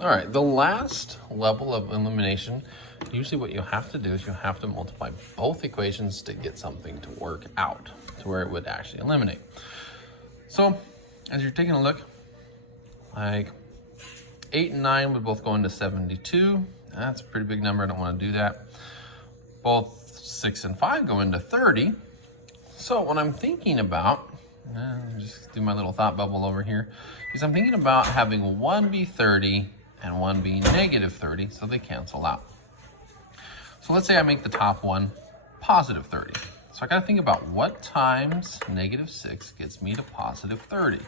All right, the last level of elimination, usually what you'll have to do is you'll have to multiply both equations to get something to work out to where it would actually eliminate. So as you're taking a look, like 8 and 9 would both go into 72. That's a pretty big number, I don't want to do that. Both 6 and 5 go into 30. So what I'm thinking about, just do my little thought bubble over here, is I'm thinking about having one be 30 and one be negative 30, so they cancel out. So let's say I make the top one positive 30. So I gotta think about what times negative 6 gets me to positive 30.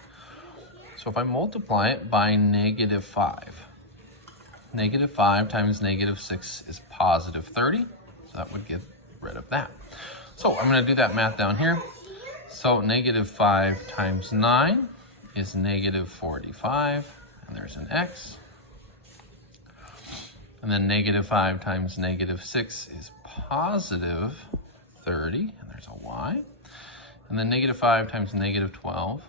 So if I multiply it by negative 5, negative 5 times negative 6 is positive 30. So that would get rid of that. So I'm gonna do that math down here. So negative 5 times 9 is negative 45, and there's an x. And then negative 5 times negative 6 is positive 30, and there's a y. And then negative 5 times negative 12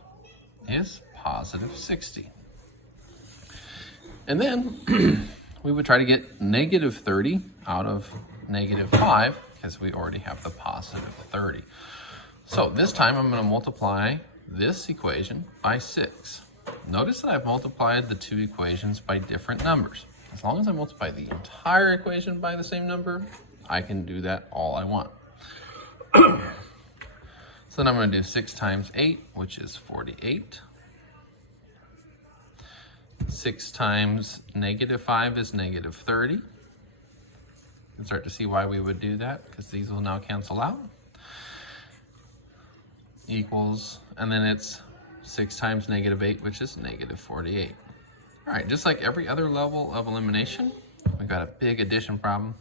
is positive 60. And then we would try to get negative 30 out of negative 5 because we already have the positive 30. So this time I'm going to multiply this equation by 6. Notice that I've multiplied the two equations by different numbers. As long as I multiply the entire equation by the same number, I can do that all I want. So then I'm going to do 6 times 8, which is 48. 6 times negative 5 is negative 30. You can start to see why we would do that, because these will now cancel out. Equals, and then it's 6 times negative 8, which is negative 48. All right, just like every other level of elimination, we've got a big addition problem.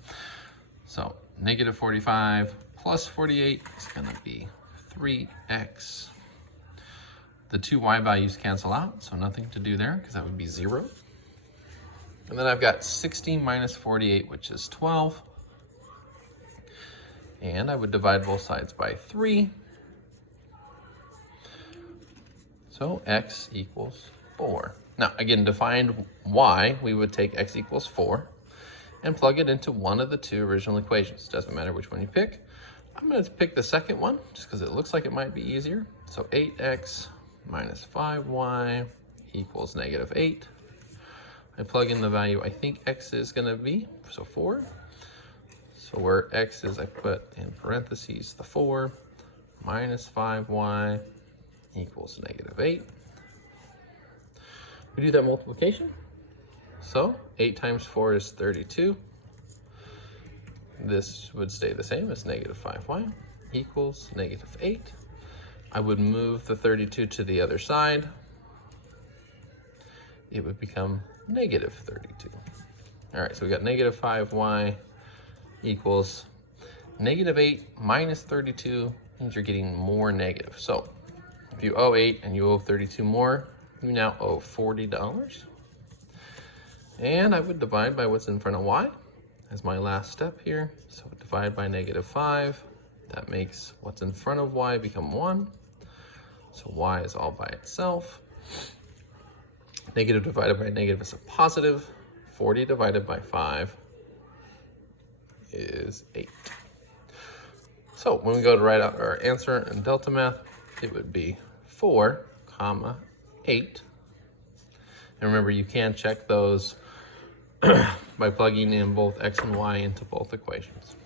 So negative 45 plus 48 is gonna be 3x. The two y values cancel out, so nothing to do there because that would be 0. And then I've got 60 minus 48, which is 12. And I would divide both sides by 3. So x equals 4. Now, again, to find y, we would take x equals 4 and plug it into one of the two original equations. Doesn't matter which one you pick. I'm going to pick the second one just because it looks like it might be easier. So 8x minus 5y equals negative 8. I plug in the value I think x is going to be, so 4. So where x is, I put in parentheses the 4 minus 5y equals negative 8. We do that multiplication. So 8 times 4 is 32. This would stay the same as negative 5y equals negative 8. I would move the 32 to the other side. It would become negative 32. All right, so we got negative 5y equals negative 8 minus 32 means you're getting more negative. So if you owe 8 and you owe 32 more, you now owe $40. And I would divide by what's in front of y as my last step here. So divide by negative 5. That makes what's in front of y become 1. So y is all by itself. Negative divided by negative is a positive. 40 divided by 5 is 8. So when we go to write out our answer in delta math, it would be 4, 8. And remember, you can check those by plugging in both x and y into both equations.